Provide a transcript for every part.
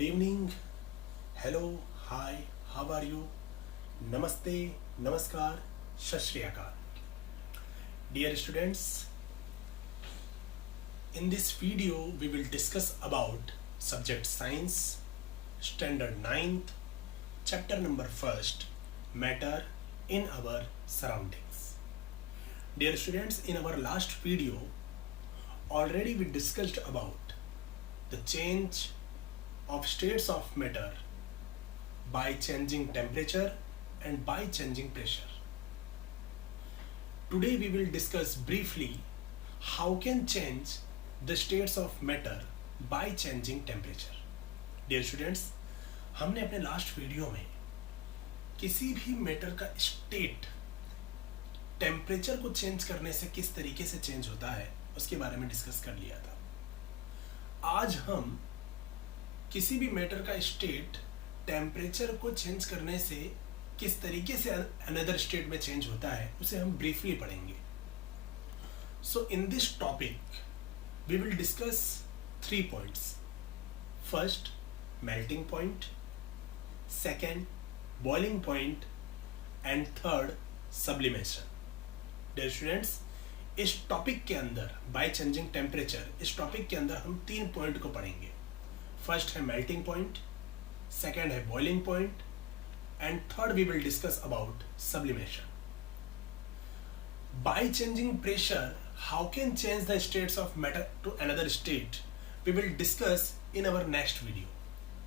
Good evening. Hello. Hi. How are you? Namaste. Namaskar. Sat Shri Akal. Dear students, in this video we will discuss about subject science, standard 9th, chapter number 1st, matter in our surroundings. Dear students, in our last video already we discussed about the change of states of matter by changing temperature and by changing pressure. Today we will discuss briefly how can change the states of matter by changing temperature. Dear students, हमने अपने last video में किसी भी matter का state temperature को change करने से किस तरीके से चेंज होता है उसके बारे में डिस्कस कर लिया था। आज हम किसी भी मैटर का स्टेट टेम्परेचर को चेंज करने से किस तरीके से अनदर स्टेट में चेंज होता है उसे हम ब्रीफली पढ़ेंगे। So in this topic we will discuss 3 points. First, melting point, second, boiling point and third, sublimation. Dear students, इस टॉपिक के अंदर बाय चेंजिंग टेम्परेचर, इस टॉपिक के अंदर हम 3 पॉइंट को पढ़ेंगे। फर्स्ट है मेल्टिंग पॉइंट, सेकेंड है boiling point and third we will discuss about sublimation. By changing pressure, how can change the states of matter to another state? We will discuss in our next video.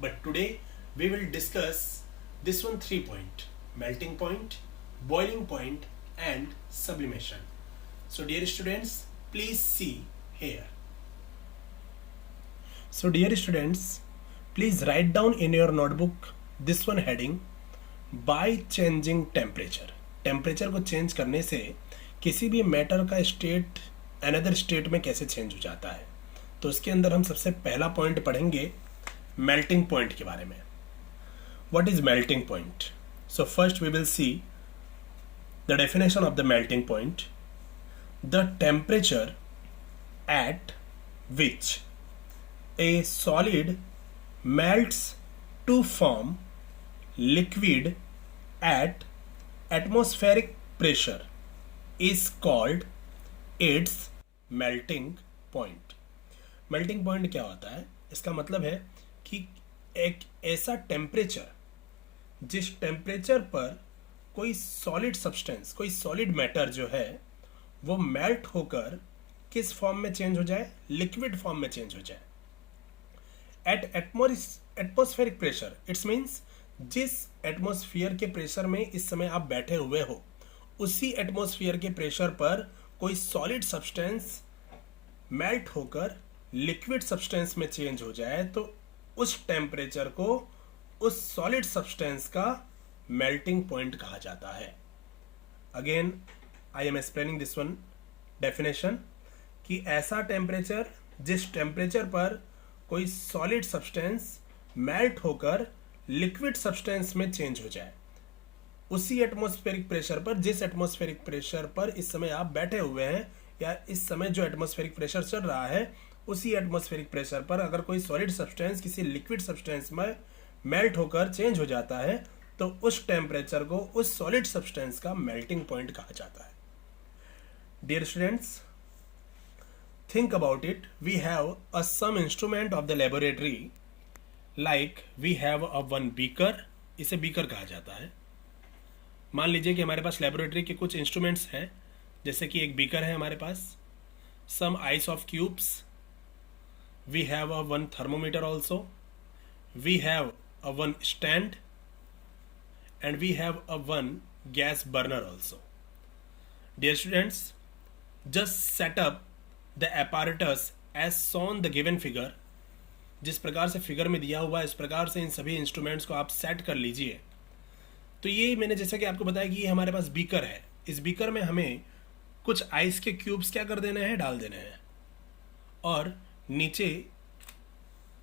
But today we will discuss this 3 point: melting point, boiling point and sublimation. So dear students, please see here. So dear students, please write down in your notebook this one heading: by changing temperature. Temperature को change करने से किसी भी matter का state another state में कैसे change हो जाता है। तो उसके अंदर हम सबसे पहला पॉइंट पढ़ेंगे मेल्टिंग पॉइंट के बारे में। What is melting point? So first we will see the definition of the melting point: the temperature at which a solid melts to form liquid at atmospheric pressure is called its melting point. melting point क्या होता है? इसका मतलब है कि एक ऐसा temperature जिस टेम्परेचर पर कोई सॉलिड सब्सटेंस, कोई सॉलिड मैटर जो है वो मेल्ट होकर किस फॉर्म में चेंज हो जाए? लिक्विड फॉर्म में चेंज हो जाए। At atmospheric pressure, it's means जिस एटमॉस्फेयर के प्रेशर में इस समय आप बैठे हुए हो उसी एटमॉस्फेयर के प्रेशर पर कोई सॉलिड सब्सटेंस मेल्ट होकर लिक्विड सब्सटेंस में चेंज हो जाए तो उस टेम्परेचर को उस सॉलिड सब्सटेंस का मेल्टिंग पॉइंट कहा जाता है। Again I am explaining this one definition कि ऐसा टेम्परेचर जिस टेम्परेचर पर कोई सॉलिड सब्सटेंस मेल्ट होकर लिक्विड सब्सटेंस में चेंज हो जाए, उसी एटमॉस्फेरिक प्रेशर पर, जिस एटमॉस्फेरिक प्रेशर पर इस समय आप बैठे हुए हैं या इस समय जो एटमॉस्फेरिक प्रेशर चल रहा है उसी एटमॉस्फेरिक प्रेशर पर अगर कोई सॉलिड सब्सटेंस किसी लिक्विड सब्सटेंस में मेल्ट होकर चेंज हो जाता है तो उस टेम्परेचर को उस सॉलिड सब्सटेंस का मेल्टिंग पॉइंट कहा जाता है। Dear students, think about it. We have some instrument of the laboratory, like we have a one beaker. इसे बीकर कहा जाता है। मान लीजिए कि हमारे पास लेबोरेटरी के कुछ इंस्ट्रूमेंट्स हैं, जैसे कि एक बीकर है हमारे पास, some ice of cubes, we have a one thermometer also, we have a one stand and we have a one gas burner also. Dear students, just set up the apparatus as shown the given figure. जिस प्रकार से figure में दिया हुआ है इस प्रकार से इन सभी इंस्ट्रूमेंट्स को आप सेट कर लीजिए। तो ये मैंने जैसा कि आपको बताया कि ये हमारे पास बीकर है। इस बीकर में हमें कुछ आइस के क्यूब्स क्या कर देने हैं? डाल देने हैं और नीचे,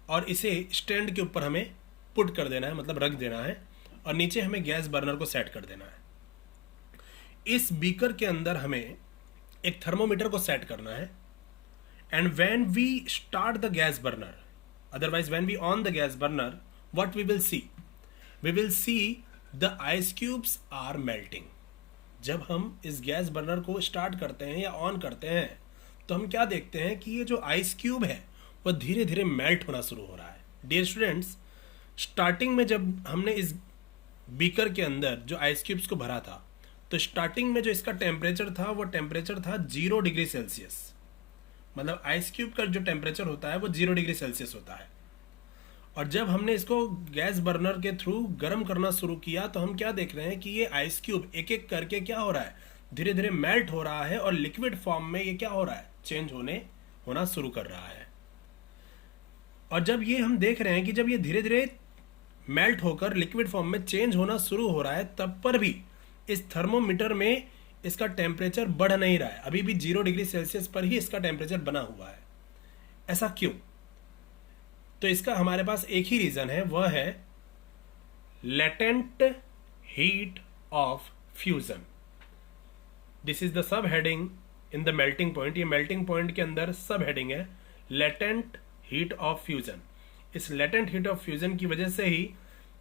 और इसे स्टैंड के ऊपर हमें पुट कर देना है, मतलब रख देना है, और नीचे हमें गैस बर्नर को सेट कर देना है। इस बीकर के अंदर हमें एक थर्मोमीटर को सेट करना है and when we start the gas burner, Otherwise, when we on the gas burner, what we will see? We will see the ice cubes are melting. जब हम इस गैस बर्नर को स्टार्ट करते हैं या ऑन करते हैं तो हम क्या देखते हैं कि ये जो आइस क्यूब है वह धीरे धीरे मेल्ट होना शुरू हो रहा है. डियर स्टूडेंट्स, स्टार्टिंग में जब हमने इस बीकर के अंदर जो आइस क्यूब्स को भरा था तो स्टार्टिंग में जो इसका टेम्परेचर था वो टेम्परेचर था 0 डिग्री सेल्सियस. मतलब आइस क्यूब का जो टेम्परेचर होता है वो 0 डिग्री सेल्सियस होता है. और जब हमने इसको गैस बर्नर के थ्रू गर्म करना शुरू किया तो हम क्या देख रहे हैं कि ये आइस क्यूब एक एक करके क्या हो रहा है, धीरे धीरे मेल्ट हो रहा है और लिक्विड फॉर्म में ये क्या हो रहा है, चेंज होना शुरू कर रहा है. और जब ये हम देख रहे हैं कि जब ये धीरे धीरे मेल्ट होकर लिक्विड फॉर्म में चेंज होना शुरू हो रहा है तब पर भी इस थर्मोमीटर में इसका टेम्परेचर बढ़ नहीं रहा है, अभी भी 0 डिग्री सेल्सियस पर ही इसका टेम्परेचर बना हुआ है. ऐसा क्यों? तो इसका हमारे पास एक ही रीजन है, वह है latent heat of fusion. This is the sub heading in the melting point. ये मेल्टिंग पॉइंट के अंदर सब हेडिंग है लेटेंट हीट ऑफ फ्यूजन. इस लेटेंट हीट ऑफ फ्यूजन की वजह से ही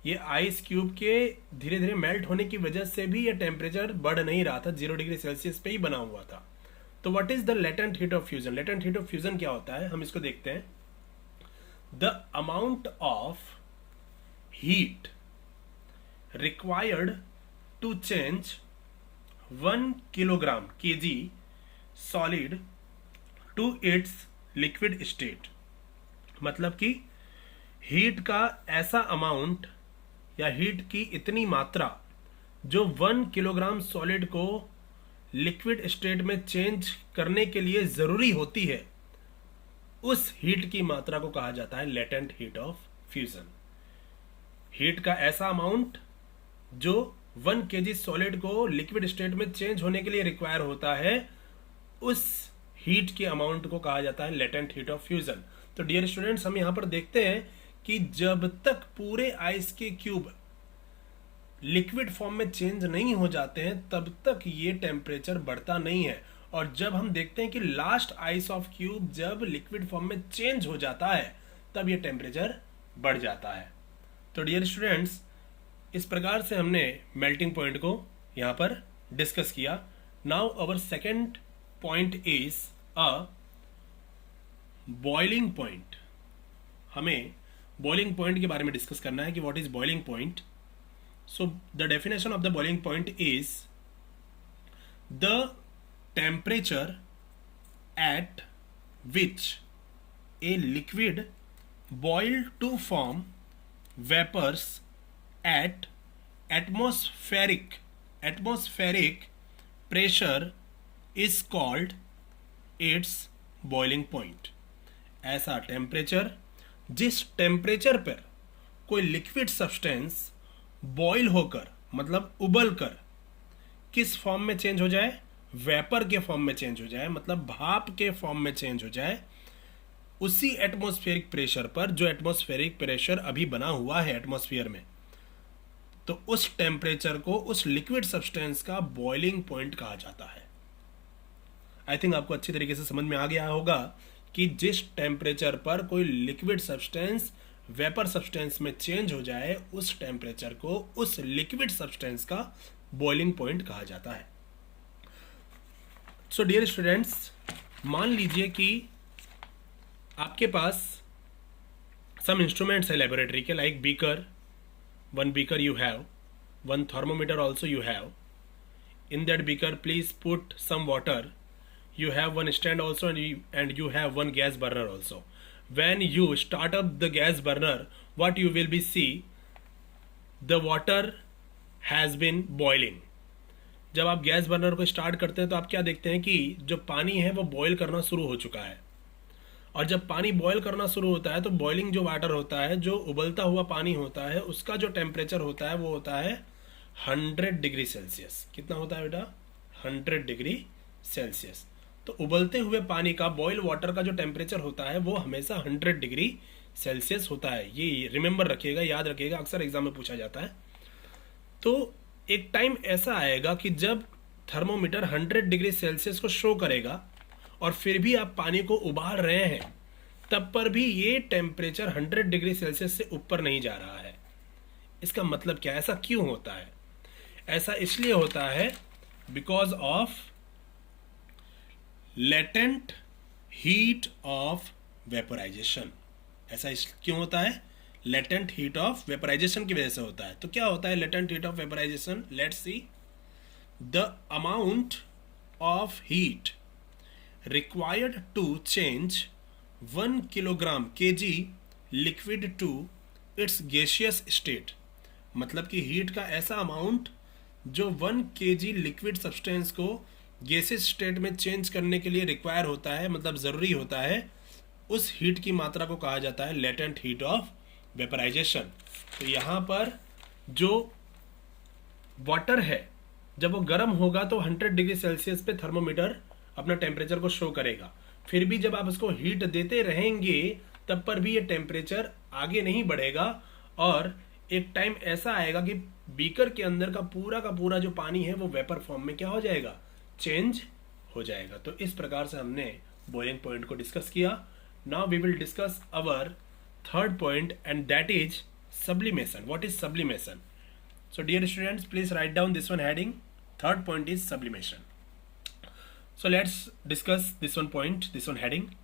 ये आइस क्यूब के धीरे धीरे मेल्ट होने की वजह से भी ये टेम्परेचर बढ़ नहीं रहा था, 0 डिग्री सेल्सियस पे ही बना हुआ था. तो what is the latent heat of fusion? Latent heat of fusion क्या होता है, हम इसको देखते हैं. The amount of heat required to change 1 kilogram kg solid to its liquid state. मतलब कि हीट का ऐसा अमाउंट या हीट की इतनी मात्रा जो 1 किलोग्राम सॉलिड को लिक्विड स्टेट में चेंज करने के लिए ज़रूरी होती है, उस हीट की मात्रा को कहा जाता है latent heat of fusion. Heat का ऐसा अमाउंट जो 1 केजी सॉलिड को लिक्विड स्टेट में चेंज होने के लिए रिक्वायर होता है, उस हीट के अमाउंट को कहा जाता है लेटेंट हीट ऑफ फ्यूजन. तो डियर स्टूडेंट्स, हम यहां पर देखते हैं कि जब तक पूरे आइस के क्यूब लिक्विड फॉर्म में चेंज नहीं हो जाते हैं तब तक ये टेम्परेचर बढ़ता नहीं है. और जब हम देखते हैं कि लास्ट आइस ऑफ क्यूब जब लिक्विड फॉर्म में चेंज हो जाता है तब ये टेम्परेचर बढ़ जाता है. तो डियर स्टूडेंट्स, इस प्रकार से हमने मेल्टिंग पॉइंट को यहाँ पर डिस्कस किया. Now our second point is a boiling point. हमें बॉइलिंग पॉइंट के बारे में डिस्कस करना है कि what is boiling point. So the definition of the boiling point is the temperature at which a liquid boiled to form vapors at atmospheric pressure is called its boiling point. ऐसा temperature जिस temperature पर कोई liquid substance boil होकर मतलब उबल कर किस form में चेंज हो जाए, वेपर के फॉर्म में चेंज हो जाए, मतलब भाप के फॉर्म में चेंज हो जाए, उसी एटमॉस्फेरिक प्रेशर पर जो एटमॉस्फेरिक प्रेशर अभी बना हुआ है एटमॉस्फेयर में, तो उस टेम्परेचर को उस लिक्विड सब्सटेंस का बॉइलिंग पॉइंट कहा जाता है. आई थिंक आपको अच्छी तरीके से समझ में आ गया होगा कि जिस टेम्परेचर पर कोई लिक्विड सब्सटेंस वेपर सब्सटेंस में चेंज हो जाए उस टेम्परेचर को उस लिक्विड सब्सटेंस का बॉइलिंग पॉइंट कहा जाता है. सो डियर स्टूडेंट्स, मान लीजिए कि आपके पास सम इंस्ट्रूमेंट्स है लेबोरेटरी के, like beaker, one beaker you have, one thermometer also you have. In that beaker please put some water. You have one stand also and you have one gas burner also. When you start up the gas burner, what you will be see, the water has been boiling. जब आप gas burner को start करते हैं तो आप क्या देखते हैं कि जो पानी है वो बॉयल करना शुरू हो चुका है. और जब पानी बॉयल करना शुरू होता है तो बॉइलिंग जो वाटर होता है, जो उबलता हुआ पानी होता है, उसका जो टेम्परेचर होता है वो होता है 100 डिग्री सेल्सियस. कितना होता है बेटा? 100 डिग्री सेल्सियस. तो उबलते हुए पानी का, बॉयल वाटर का जो टेम्परेचर होता है वो हमेशा 100 डिग्री सेल्सियस होता है. ये रिमेंबर रखिएगा, याद रखिएगा, अक्सर एग्जाम में पूछा जाता है. तो एक टाइम ऐसा आएगा कि जब थर्मोमीटर 100 डिग्री सेल्सियस को शो करेगा और फिर भी आप पानी को उबाल रहे हैं तब पर भी ये टेम्परेचर 100 डिग्री सेल्सियस से ऊपर नहीं जा रहा है। इसका मतलब क्या है, ऐसा क्यों होता है? ऐसा इसलिए होता है because of latent heat of vaporisation. ऐसा क्यों होता है? लेटेंट हीट ऑफ वेपोराइजेशन की वजह से होता है। तो क्या होता है latent heat of vaporisation? Let's see. The amount of heat required to change 1 kilogram kg liquid to its gaseous state। मतलब कि हीट का ऐसा अमाउंट जो 1 kg लिक्विड सब्सटेंस को गैसियस स्टेट में चेंज करने के लिए रिक्वायर होता है, मतलब ज़रूरी होता है, उस हीट की मात्रा को कहा जाता है लेटेंट हीट ऑफ वेपराइजेशन। तो यहाँ पर जो वाटर है जब वो गर्म होगा तो 100 डिग्री सेल्सियस पे थर्मोमीटर अपना टेम्परेचर को शो करेगा। फिर भी जब आप उसको हीट देते रहेंगे तब पर भी ये टेम्परेचर आगे नहीं बढ़ेगा और एक टाइम ऐसा आएगा कि बीकर के अंदर का पूरा जो पानी है वो वेपर फॉर्म में क्या हो जाएगा? चेंज हो जाएगा। तो इस प्रकार से हमने बॉइलिंग पॉइंट को डिस्कस किया। Now we will discuss our third point and that is sublimation. What is sublimation? So dear students, please write down this one heading. Third point is sublimation. So let's discuss this one point, this one heading.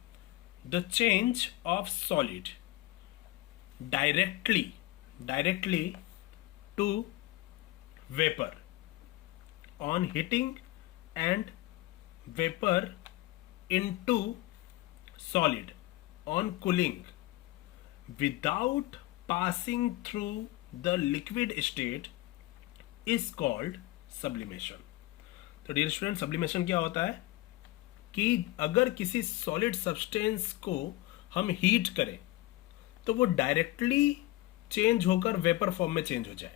The change of solid directly to vapor on heating and vapor into solid on cooling without passing through the liquid state is called sublimation. तो dear student, sublimation क्या होता है कि अगर किसी solid substance को हम heat करें तो वो डायरेक्टली चेंज होकर वेपर फॉर्म में चेंज हो जाए।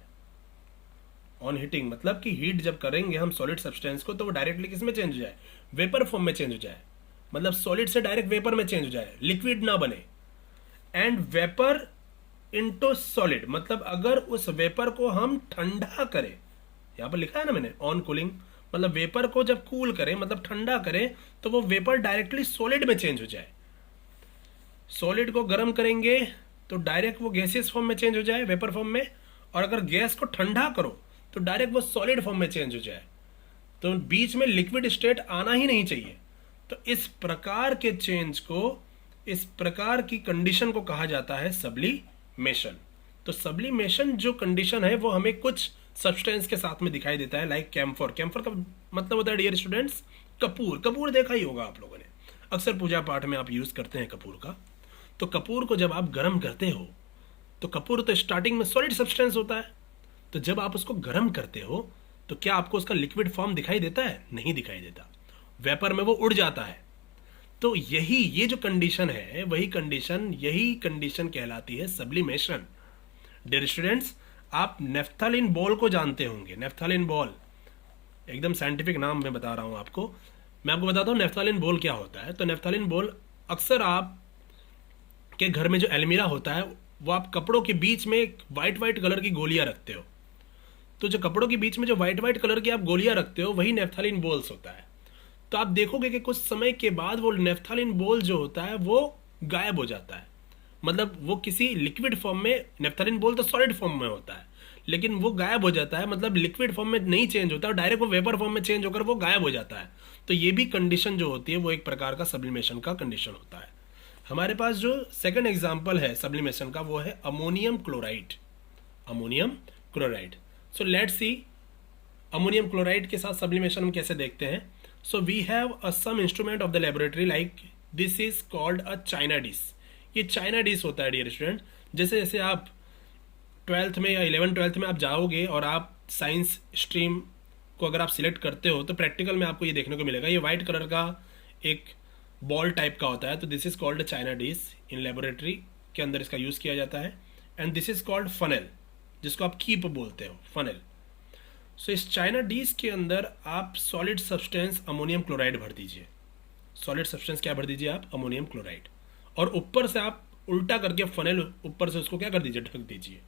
ऑन हीटिंग मतलब कि हीट जब करेंगे हम सॉलिड सब्सटेंस को तो वो डायरेक्टली किस में चेंज हो जाए? वेपर फॉर्म में चेंज हो जाए। मतलब सॉलिड से डायरेक्ट वेपर में चेंज हो जाए, लिक्विड ना बने। एंड वेपर इनटू सॉलिड मतलब अगर उस वेपर को हम ठंडा करें, यहां पर लिखा है ना मैंने ऑन कूलिंग, मतलब वेपर को जब कूल करें मतलब ठंडा करें तो वो वेपर डायरेक्टली सॉलिड में चेंज हो जाए। सॉलिड को गर्म करेंगे तो डायरेक्ट वो गैसियस फॉर्म में चेंज हो जाए, वेपर फॉर्म में। और अगर गैस को ठंडा करो तो डायरेक्ट वो सॉलिड फॉर्म में चेंज हो जाए। तो बीच में लिक्विड स्टेट आना ही नहीं चाहिए। तो इस प्रकार के चेंज को, इस प्रकार की कंडीशन को कहा जाता है सब्लिमेशन। तो सब्लिमेशन जो कंडीशन है वो हमें कुछ सब्सटेंस के साथ में दिखाई देता है, लाइक कैम्फर। कैम्फर का मतलब होता है डियर स्टूडेंट्स कपूर। कपूर देखा ही होगा आप लोगों ने, अक्सर पूजा पाठ में आप यूज करते हैं कपूर का। तो कपूर को जब आप गर्म करते हो तो कपूर तो स्टार्टिंग में सॉलिड सब्सटेंस होता है, तो जब आप उसको गर्म करते हो तो क्या आपको उसका लिक्विड फॉर्म दिखाई देता है? नहीं दिखाई देता, वेपर में वो उड़ जाता है। तो ये जो कंडीशन है यही कंडीशन कहलाती है सब्लिमेशन। डियर स्टूडेंट्स, आप नेफ्थलीन बॉल को जानते होंगे। नेफ्थलीन बॉल एकदम साइंटिफिक नाम मैं बता रहा हूं आपको। मैं आपको बताता हूं नेफ्थलीन बॉल क्या होता है। तो नेफ्थलीन बॉल अक्सर आप के घर में जो एलमीरा होता है वो आप कपड़ों के बीच में व्हाइट कलर की गोलियां रखते हो। तो जो कपड़ों के बीच में जो व्हाइट कलर की आप गोलियां रखते हो वही नेफ्थलीन बॉल्स होता है। तो आप देखोगे कि कुछ समय के बाद वो नेफ्थलीन बॉल जो होता है वो गायब हो जाता है। मतलब वो किसी लिक्विड फॉर्म में, नेफ्थलीन बॉल तो सॉलिड फॉर्म में होता है लेकिन वो गायब हो जाता है, मतलब लिक्विड फॉर्म में नहीं चेंज होता, डायरेक्ट वो वेपर फॉर्म में चेंज होकर वो गायब हो जाता है। तो ये भी कंडीशन जो होती है वो एक प्रकार का सब्लिमेशन का कंडीशन होता है। हमारे पास जो सेकंड एग्जांपल है सब्लिमेशन का वो है ammonium chloride. Ammonium chloride. So let's see ammonium chloride के साथ सब्लिमेशन हम कैसे देखते हैं। So we have some instrument of the laboratory like this is called a China dish। ये चाइना डिश होता है डियर स्टूडेंट। जैसे जैसे आप 12th में या 11th-12th में आप जाओगे और आप साइंस स्ट्रीम को अगर आप सिलेक्ट करते हो तो प्रैक्टिकल में आपको ये देखने को मिलेगा। ये वाइट कलर का एक बॉल टाइप का होता है। तो this is called China dish. In laboratory के अंदर इसका यूज़ किया जाता है। And this is called funnel, जिसको आप कीप बोलते हो, फनल। सो इस चाइना डिश के अंदर आप सॉलिड सब्सटेंस अमोनियम क्लोराइड भर दीजिए। सॉलिड सब्सटेंस क्या भर दीजिए आप? Ammonium chloride. और ऊपर से आप उल्टा करके फनेल ऊपर से उसको क्या कर दीजिए? ढक दीजिए।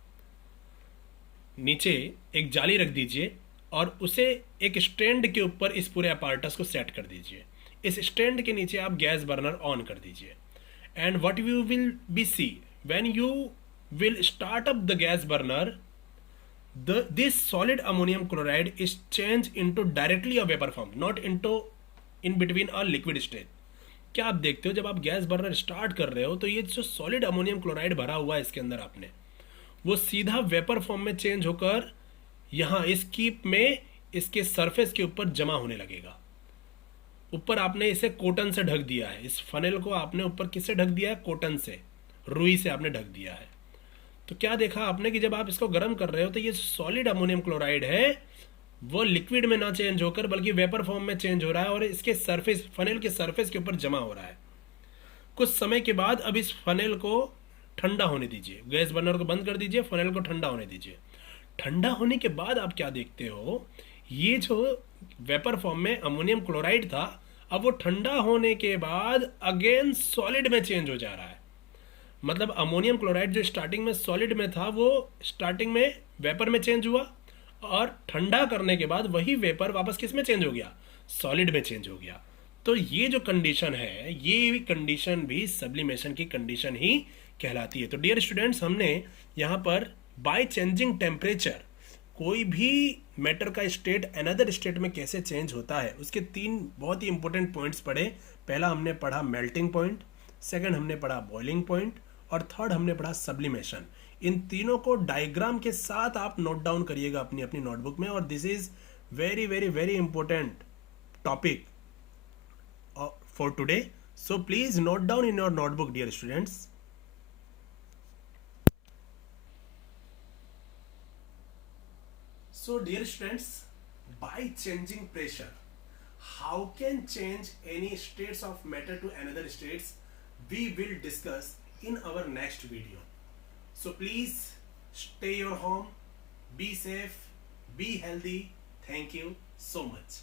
नीचे एक जाली रख दीजिए और उसे एक स्टैंड के ऊपर इस पूरे अपार्टस को सेट कर दीजिए। इस स्टैंड के नीचे आप गैस बर्नर ऑन कर दीजिए। and what you will be see when you will start up the gas burner, this solid ammonium chloride is changed into directly a vapor form, not into in between a liquid state. क्या आप देखते हो जब आप gas burner start कर रहे हो तो ये जो सॉलिड अमोनियम क्लोराइड भरा हुआ है इसके अंदर आपने, वो सीधा वेपर फॉर्म में चेंज होकर यहाँ इस कीप में इसके सरफेस के ऊपर जमा होने लगेगा। ऊपर आपने इसे कॉटन से ढक दिया है, इस फनेल को आपने ऊपर किससे ढक दिया है? कॉटन से, रुई से आपने ढक दिया है। तो क्या देखा आपने कि जब आप इसको गर्म कर रहे हो तो ये सॉलिड अमोनियम क्लोराइड है वो लिक्विड में ना चेंज होकर बल्कि वेपर फॉर्म में चेंज हो रहा है और इसके सरफेस, फनेल के सरफेस के ऊपर जमा हो रहा है। कुछ समय के बाद अब इस फनेल को ठंडा होने दीजिए, गैस बर्नर को बंद कर दीजिए, फनेल को ठंडा होने दीजिए। ठंडा होने के बाद आप क्या देखते हो, ये जो वेपर फॉर्म में अमोनियम क्लोराइड था अब वो ठंडा होने के बाद अगेन सॉलिड में चेंज हो जा रहा है। मतलब अमोनियम क्लोराइड जो स्टार्टिंग में सॉलिड में था वो स्टार्टिंग में वेपर में चेंज हुआ और ठंडा करने के बाद वही वेपर वापस किस में चेंज हो गया? सॉलिड में चेंज हो गया। तो ये जो कंडीशन है, ये कंडीशन भी सब्लिमेशन की कंडीशन ही कहलाती है। तो डियर स्टूडेंट्स, हमने यहाँ पर बाय चेंजिंग टेम्परेचर कोई भी मैटर का स्टेट अनदर स्टेट में कैसे चेंज होता है उसके 3 बहुत ही इंपॉर्टेंट पॉइंट्स पढ़े। पहला हमने पढ़ा मेल्टिंग पॉइंट, सेकंड हमने पढ़ा बॉइलिंग पॉइंट और थर्ड हमने पढ़ा सब्लिमेशन। इन तीनों को डायग्राम के साथ आप नोट डाउन करिएगा अपनी अपनी नोटबुक में, और this is very very very important topic for today. So please note down in your notebook dear students. So dear students, by changing pressure, how can change any states of matter to another states, we will discuss in our next video. So please stay your home, be safe, be healthy. Thank you so much.